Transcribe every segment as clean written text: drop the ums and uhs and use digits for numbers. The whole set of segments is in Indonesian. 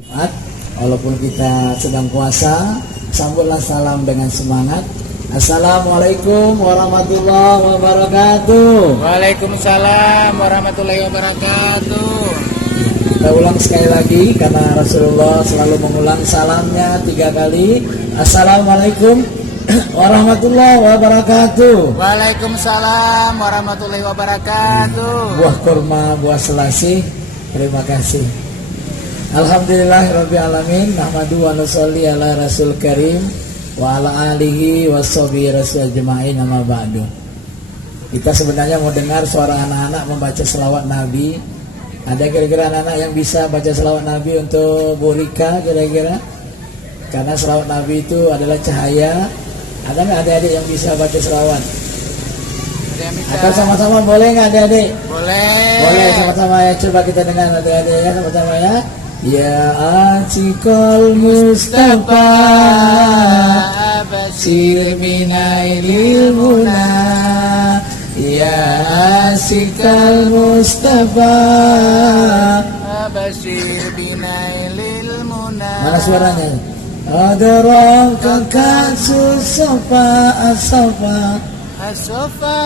Jumat, walaupun kita sedang puasa, sambutlah salam dengan semangat. Assalamualaikum warahmatullahi wabarakatuh. Waalaikumsalam warahmatullahi wabarakatuh. Kita ulang sekali lagi karena Rasulullah selalu mengulang salamnya 3 kali. Assalamualaikum warahmatullahi wabarakatuh. Waalaikumsalam warahmatullahi wabarakatuh. Buah kurma, buah selasih. Terima kasih. Alhamdulillahirabbil alamin. Nahmadu wa nusolli ala rasul karim wa ala alihi washabihi rasul ajmain, amma ba'du. Kita sebenarnya mau dengar suara anak-anak membaca selawat Nabi. Ada kira-kira anak-anak yang bisa baca selawat Nabi untuk Bu Rika kira-kira? Karena selawat Nabi itu adalah cahaya. Ada nggak adik-adik yang bisa baca selawat? Atau sama-sama boleh nggak adik-adik? Boleh. Boleh sama-sama ya. Coba kita dengar adik-adik ya, sama-sama ya. Ya Atikal Mustafa Abasir minailil muna, Ya Atikal Mustafa Abasir binailil muna. Mana suaranya? Adaraka kasus sofa asofa Asofa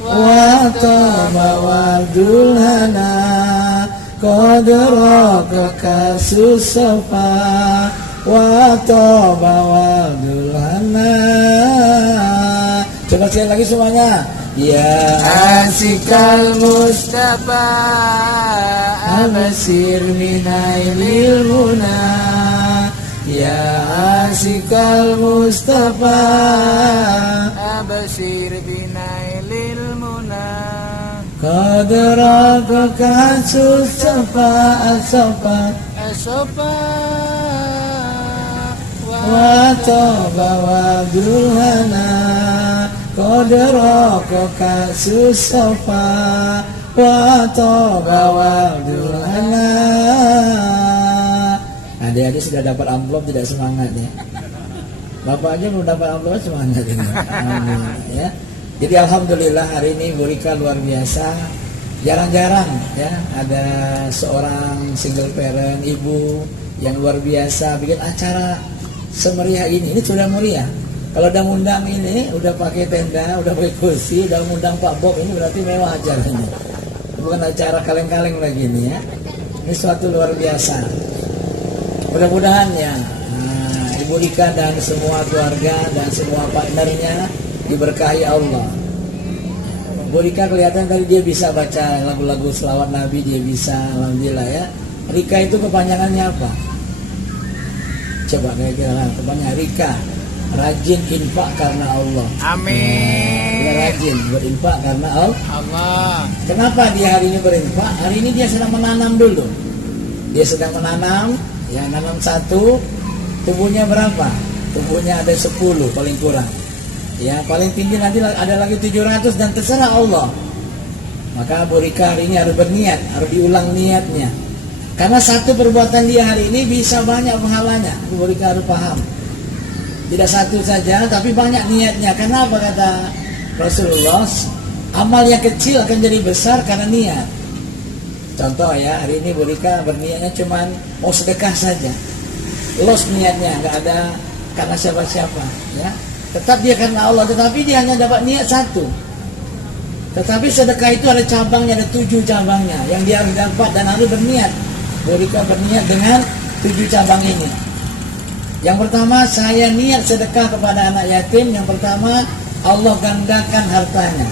wa tama wardul hana Qadraka kasus sofa wa tama wardul hana. Coba sekali lagi semuanya. Ya Asikal Mustafa Abasir minailil muna, Ya Asikal Mustafa Abasir binailil muna. Qadraka kasus sofa asofa Asofa wa taba wa dulhana Qadraka kasus sofa wa taba wa dulhana. Adik-adik sudah dapat amplop, tidak semangat ya. Bapak aja belum dapat amplop, semangat ini. Amin, ya. Jadi alhamdulillah hari ini Bu Rika luar biasa. Jarang-jarang ya ada seorang single parent, ibu yang luar biasa bikin acara semeriah ini. Ini sudah meriah. Kalau udah ngundang ini, udah pakai tenda, udah pakai kursi, udah ngundang Pak Bob, ini berarti mewah acaranya. Bukan acara kaleng-kaleng lagi ini ya. Ini suatu luar biasa. Mudah-mudahan ya Ibu Rika dan semua keluarga dan semua partnernya diberkahi Allah. Bu Rika kelihatan tadi dia bisa baca lagu-lagu selawat Nabi, dia bisa, alhamdulillah ya. Rika itu kepanjangannya apa? Coba kira-kira kepanjangan Rika. Rajin infak karena Allah. Amin. Dia rajin berinfak karena Allah. Kenapa dia hari ini berinfak? Hari ini dia sedang menanam dulu. Dia sedang menanam, ya nanam satu, tumbuhnya berapa? Tumbuhnya ada 10 paling kurang. Ya paling tinggi nanti ada lagi 700 dan terserah Allah. Maka Bu Rika hari ini harus berniat, harus diulang niatnya. Karena satu perbuatan dia hari ini bisa banyak pahalanya. Bu Rika harus paham. Tidak satu saja, tapi banyak niatnya. Kenapa kata Rasulullah? Amal yang kecil akan jadi besar karena niat. Contoh ya, hari ini Bu Rika berniatnya cuman mau sedekah saja. Los niatnya, nggak ada karena siapa-siapa. Ya, tetap dia karena Allah, tetapi dia hanya dapat niat satu. Tetapi sedekah itu ada cabangnya, ada 7 cabangnya yang dia harus dapat dan harus berniat. Bu Rika berniat dengan 7 cabang ini. Yang pertama, saya niat sedekah kepada anak yatim. Yang pertama, Allah gandakan hartanya.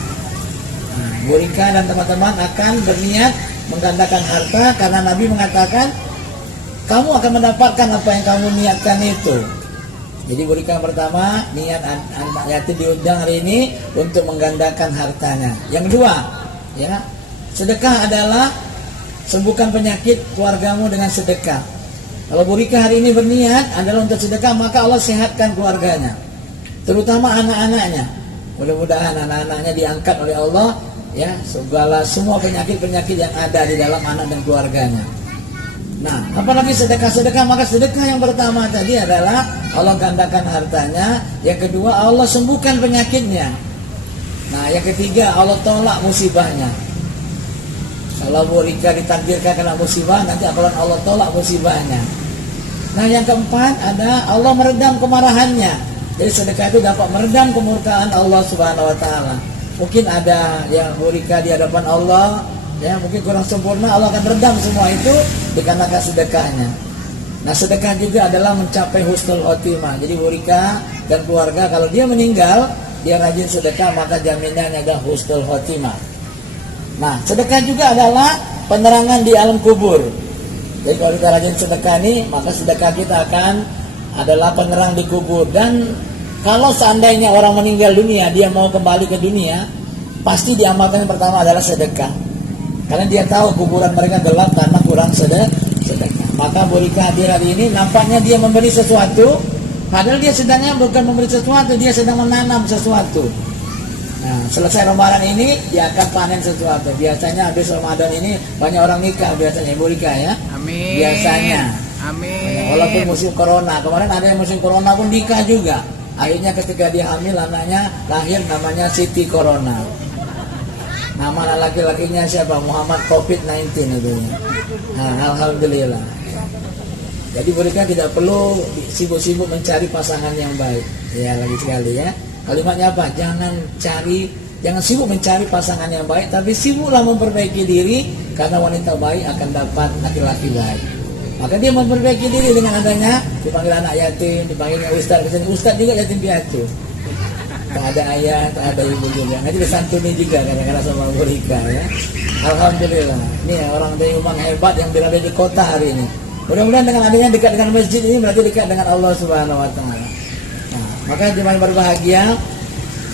Bu Rika dan teman-teman akan berniat menggandakan harta karena Nabi mengatakan kamu akan mendapatkan apa yang kamu niatkan itu. Jadi Bu Rika pertama niat anak yatim diundang hari ini untuk menggandakan hartanya. Yang kedua, ya, sedekah adalah sembuhkan penyakit keluargamu dengan sedekah. Kalau Bu Rika hari ini berniat adalah untuk sedekah, maka Allah sehatkan keluarganya, terutama anak-anaknya. Mudah-mudahan anak-anaknya diangkat oleh Allah, ya, semua penyakit-penyakit yang ada di dalam anak dan keluarganya. Nah, apalagi sedekah-sedekah, maka sedekah yang pertama tadi adalah Allah gandakan hartanya. Yang kedua, Allah sembuhkan penyakitnya. Nah, yang ketiga, Allah tolak musibahnya. Kalau Bu Rika ditakdirkan kena musibah, nanti akan Allah tolak musibahnya. Nah yang keempat ada Allah meredam kemarahannya. Jadi sedekah itu dapat meredam kemurkaan Allah Subhanahu Wa Taala. Mungkin ada yang Bu Rika di hadapan Allah, ya mungkin kurang sempurna, Allah akan redam semua itu dikarenakan sedekahnya. Nah sedekah juga adalah mencapai husnul khotimah. Jadi Bu Rika dan keluarga kalau dia meninggal, dia rajin sedekah, maka jaminannya adalah husnul khotimah. Nah sedekah juga adalah penerangan di alam kubur. Jadi kalau kita rajin sedekah ini, maka sedekah kita akan adalah penerang di kubur. Dan kalau seandainya orang meninggal dunia, dia mau kembali ke dunia, pasti diamalkan yang pertama adalah sedekah. Karena dia tahu kuburan mereka gelap karena kurang sedekah. Maka Bu Rika hadir hari ini, nampaknya dia memberi sesuatu, padahal dia sedangnya bukan memberi sesuatu, dia sedang menanam sesuatu. Nah, selesai Ramadan ini dia akan panen sesuatu. Biasanya habis Ramadan ini banyak orang nikah biasanya Bu Rika ya. Amin. Biasanya. Amin. Walaupun musim corona, kemarin ada yang musim corona pun nikah juga. Akhirnya ketika dia hamil anaknya lahir namanya Siti Corona. Nama laki-lakinya siapa? Muhammad COVID-19 itu. Nah, alhamdulillah. Jadi Bu Rika tidak perlu sibuk-sibuk mencari pasangan yang baik. Ya lagi sekali ya. Kalimatnya apa? Jangan sibuk mencari pasangan yang baik, tapi sibuklah memperbaiki diri, karena wanita baik akan dapat laki-laki baik. Maka dia memperbaiki diri dengan adanya dipanggil anak yatim, dipanggilnya ustaz, ustaz juga yatim piatu. Tak ada ayah, tak ada ibu juga. Nanti disantuni juga kadang-kadang sama Bu Rika ya. Alhamdulillah. Ini orang dari Umang hebat yang berada di kota hari ini. Mudah-mudahan dengan adanya dekat dengan masjid ini berarti dekat dengan Allah Subhanahu Wa Taala. Maka jemaah berbahagia,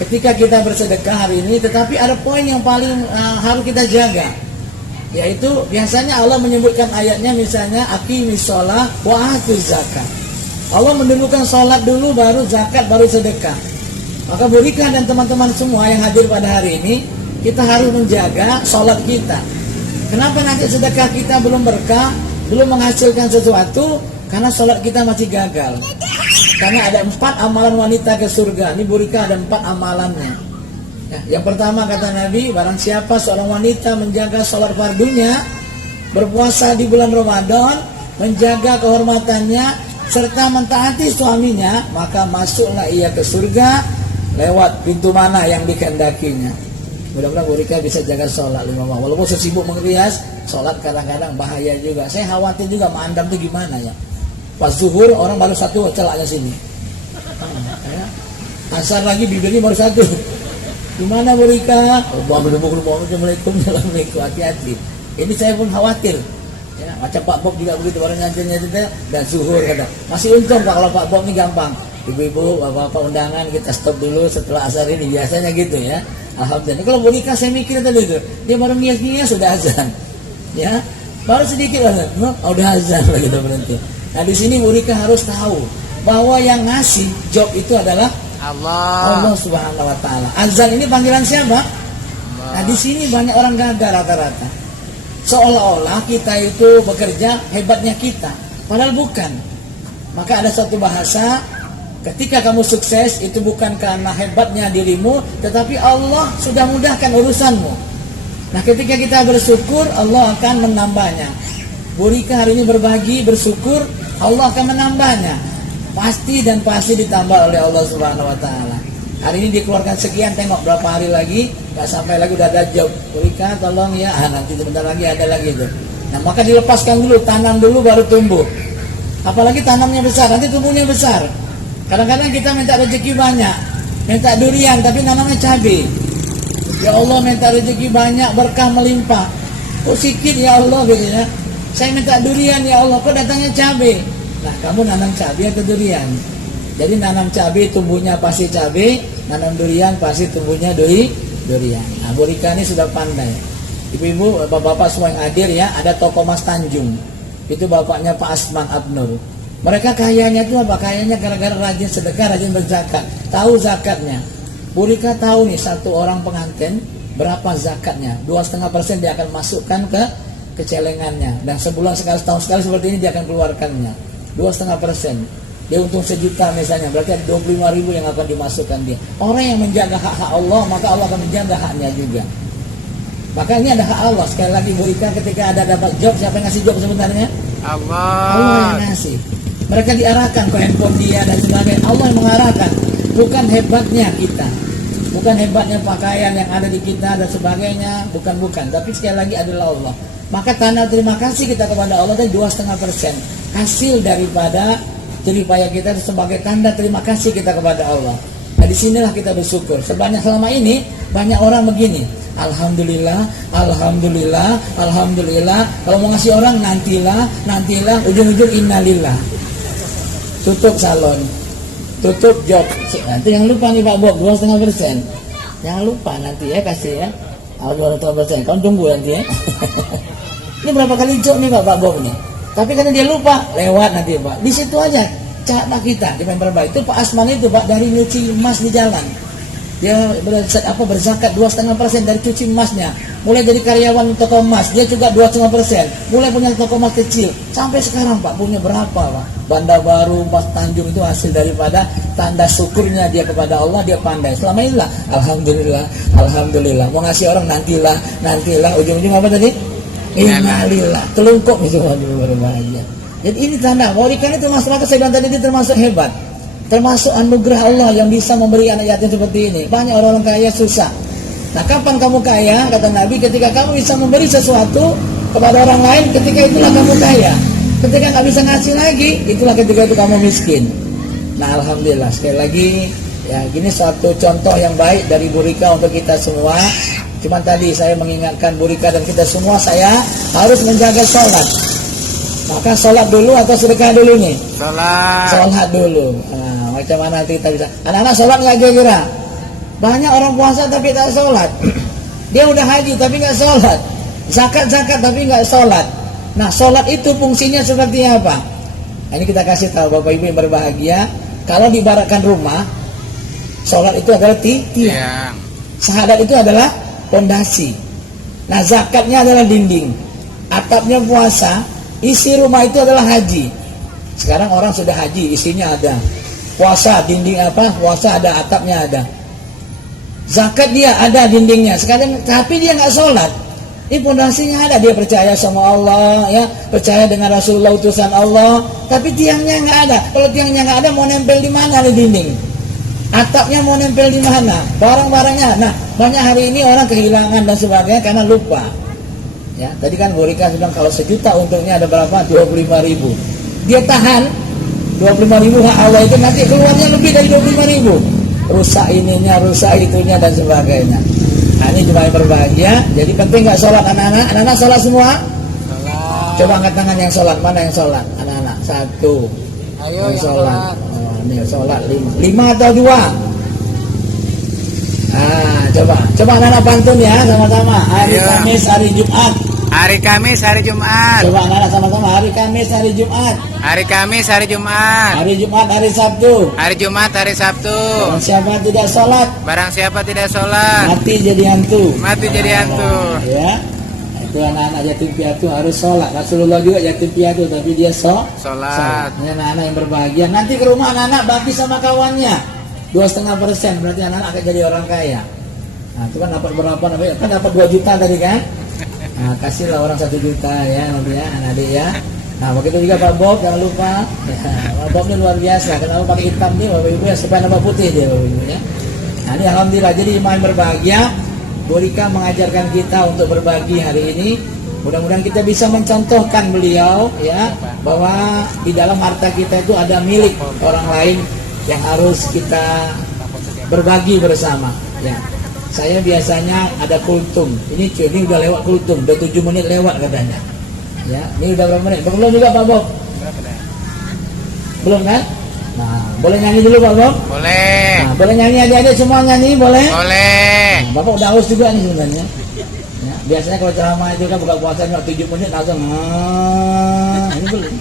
ketika kita bersedekah hari ini, tetapi ada poin yang paling harus kita jaga, yaitu biasanya Allah menyebutkan ayatnya misalnya aqimis shalah wa atuz zakat. Allah mendulukan sholat dulu, baru zakat, baru sedekah. Maka Bu Rika dan teman-teman semua yang hadir pada hari ini, kita harus menjaga sholat kita. Kenapa nanti sedekah kita belum berkah, belum menghasilkan sesuatu? Karena sholat kita masih gagal. Karena ada 4 amalan wanita ke surga. Ini Bu Rika ada 4 amalannya. Ya, yang pertama kata Nabi, barang siapa seorang wanita menjaga sholat fardunya, berpuasa di bulan Ramadan, menjaga kehormatannya, serta mentaati suaminya, maka masuklah ia ke surga lewat pintu mana yang dikehendakinya. Mudah-mudahan Bu Rika bisa jaga sholat 5 waktu. Walaupun sesibuk mengrias, sholat kadang-kadang bahaya juga. Saya khawatir juga mandam itu gimana ya. Pas zuhur orang baru satu celaknya sini. Asar lagi bibirnya baru satu. Gimana Bu Rika? Assalamualaikum, hati-hati. Ini saya pun khawatir. Ya, macam Pak Bob juga begitu, orang nyantirnya dan zuhur kadang. Masih untung Pak, kalau Pak Bob ini gampang. Ibu-ibu, bapak-bapak undangan kita stop dulu setelah asar ini, biasanya gitu ya. Alhamdulillah. Kalau Bu Rika saya mikir tadi itu, dia baru ngias-ngias sudah azan. Ya, baru sedikit azan, udah azan lagi udah berhenti. Nah di sini Bu Rika harus tahu bahwa yang ngasih job itu adalah Allah Subhanahu Wa Taala. Azan ini panggilan siapa? Nah di sini banyak orang gagal rata-rata. Seolah-olah kita itu bekerja hebatnya kita, padahal bukan. Maka ada satu bahasa, ketika kamu sukses itu bukan karena hebatnya dirimu, tetapi Allah sudah mudahkan urusanmu. Nah ketika kita bersyukur, Allah akan menambahnya. Bu Rika hari ini berbagi, bersyukur, Allah akan menambahnya. Pasti dan pasti ditambah oleh Allah Subhanahu Wa Taala. Hari ini dikeluarkan sekian, tengok berapa hari lagi, nggak sampai lagi udah ada job. Bu Rika tolong ya, nanti sebentar lagi ada lagi tuh. Nah maka dilepaskan dulu, tanam dulu baru tumbuh. Apalagi tanamnya besar, nanti tumbuhnya besar. Kadang-kadang kita minta rezeki banyak, minta durian tapi nanamnya cabai. Ya Allah minta rezeki banyak, berkah melimpah. Kok sikit ya Allah gitu ya. Saya minta durian ya Allah, kok datangnya cabai. Nah kamu nanam cabai atau durian? Jadi nanam cabai tumbuhnya pasti cabai, nanam durian pasti tumbuhnya durian. Nah Bu Rika ini sudah pandai. Ibu-ibu, bapak-bapak semua yang hadir ya, ada toko Mas Tanjung. Itu bapaknya Pak Asman Abnur. Mereka kayanya itu apa? Kayanya gara-gara rajin sedekah, rajin berzakat. Tahu zakatnya. Bu Rika tahu nih, satu orang pengantin berapa zakatnya. 2,5% dia akan masukkan ke celengannya. Dan sebulan sekali, setahun sekali seperti ini dia akan keluarkannya. 2,5%. Dia untung 1 juta misalnya, berarti ada 25.000 yang akan dimasukkan dia. Orang yang menjaga hak-hak Allah, maka Allah akan menjaga haknya juga. Maka ini ada hak Allah. Sekali lagi Bu Ika, ketika ada dapat job, siapa yang ngasih job sebenarnya? Allah Allah. yang ngasih. Mereka diarahkan ke handphone dia dan sebagainya. Allah yang mengarahkan. Bukan hebatnya kita, bukan hebatnya pakaian yang ada di kita dan sebagainya. Bukan. Tapi sekali lagi adalah Allah. Maka tanda terima kasih kita kepada Allah dan 2,5% hasil daripada jeripaya kita itu sebagai tanda terima kasih kita kepada Allah. Nah disinilah kita bersyukur. Sebanyak selama ini banyak orang begini, alhamdulillah, alhamdulillah, alhamdulillah. Kalau mau ngasih orang nantilah, ujung-ujung innalillah. Tutup salon, tutup job. Nanti jangan lupa nih Pak Bob, 2,5%. Jangan lupa nanti ya kasih ya. 2,5%. Kau tunggu nanti ya. Ini berapa kali job nih Pak Bob nih. Tapi karena dia lupa, lewat nanti Pak. Di situ aja cara kita di member baik itu Pak Asman itu Pak dari nyuci emas di jalan. Dia berzakat 2,5% dari cuci emasnya. Mulai dari karyawan toko emas, dia juga 2,5%. Mulai punya toko emas kecil. Sampai sekarang Pak punya berapa Pak? Banda Baru, Mas Tanjung itu hasil daripada tanda syukurnya dia kepada Allah, dia pandai. Selama inilah alhamdulillah, alhamdulillah. Mau ngasih orang nantilah, ujung-ujung apa tadi? Innalillah. Telungkup itu berbahagia. Jadi ini tanda bahwa ikan itu masyarakat saya bilang tadi itu termasuk hebat, termasuk anugerah Allah yang bisa memberi anak yatim seperti ini. Banyak orang kaya susah. Nah kapan kamu kaya? Kata Nabi, ketika kamu bisa memberi sesuatu kepada orang lain, ketika itulah kamu kaya. Ketika nggak bisa ngasih lagi, itulah ketika itu kamu miskin. Nah alhamdulillah sekali lagi ya, gini suatu contoh yang baik dari Bu Rika untuk kita semua. Cuma tadi saya mengingatkan Bu Rika dan kita semua, saya harus menjaga sholat. Maka sholat dulu atau sedekah dulu nih? Sholat dulu. Nah, macam mana nanti kita bisa? Anak-anak sholat nggak kira-kira? Banyak orang puasa tapi tak sholat. Dia udah haji tapi nggak sholat. Zakat tapi nggak sholat. Nah sholat itu fungsinya seperti apa? Nah, ini kita kasih tahu Bapak Ibu yang berbahagia. Kalau diibaratkan rumah, sholat itu adalah tiang. Syahadat itu adalah pondasi. Nah zakatnya adalah dinding. Atapnya puasa. Isi rumah itu adalah haji. Sekarang orang sudah haji, isinya ada. Puasa, dinding apa? Puasa ada, atapnya ada. Zakat dia ada dindingnya. Sekarang tapi dia nggak sholat. Ini pondasinya ada. Dia percaya sama Allah, ya, percaya dengan Rasulullah utusan Allah. Tapi tiangnya nggak ada. Kalau tiangnya nggak ada, mau nempel di mana di dinding? Atapnya mau nempel di mana? Barang-barangnya. Nah, banyak hari ini orang kehilangan dan sebagainya karena lupa. Ya, tadi kan Bu Rika bilang kalau sejuta untungnya ada berapa? 25.000. Dia tahan 25.000 hak Allah itu nanti keluarnya lebih dari 25.000. Rusak ininya, rusak itunya dan sebagainya. Nah, ini cuma yang berbahagia. Jadi penting nggak sholat anak-anak? Anak-anak sholat semua? Sholat. Coba angkat tangan yang sholat. Mana yang sholat? Anak-anak. 1. Ayo yang sholat. Oh, ini sholat 5. 5 atau 2? Ah, coba anak-anak pantun ya sama-sama. Hari Kamis, hari Jumat. Hari Kamis, hari Jumat. Coba anak-anak sama-sama. Hari Kamis, hari Jumat. Hari Kamis, hari Jumat. Hari Jumat, hari Sabtu. Hari Jumat, hari Sabtu. Barang siapa tidak sholat, Barang siapa tidak sholat, mati jadi hantu. mati jadi hantu. Ya, itu anak-anak yatim piatu harus sholat. Rasulullah juga yatim piatu tapi dia Sholat. Ini anak-anak yang berbahagia. Nanti ke rumah anak-anak bagi sama kawannya. 2,5% berarti anak-anak akan jadi orang kaya. Nah, itu kan dapat berapa? Kan dapat 2 juta tadi kan? Nah, kasihlah orang 1 juta ya nanti ya, adik ya. Nah, begitu juga Pak Bob, jangan lupa. Ya, Pak Bob ini luar biasa. Kenapa pakai hitam nih Bapak Ibu ya? Supaya nambah putih dia Bapak Ibu ya. Nah, ini alhamdulillah jadi iman berbahagia. Bu Rika mengajarkan kita untuk berbagi hari ini. Mudah-mudahan kita bisa mencontohkan beliau ya, bahwa di dalam harta kita itu ada milik orang lain yang harus kita berbagi bersama ya. Saya biasanya ada kultum. Ini udah lewat kultum, udah 7 menit lewat katanya. Ya, ini udah berapa menit? Belum juga Pak Bob? Belum kan? Nah, boleh nyanyi dulu Pak Bob? Boleh. Nah, boleh nyanyi adik-adik semua nyanyi, boleh? Boleh. Nah, Bapak udah haus juga nih sebenarnya. Ya, biasanya kalau ceramah itu kan buka puasa 7 menit langsung. Ini belum.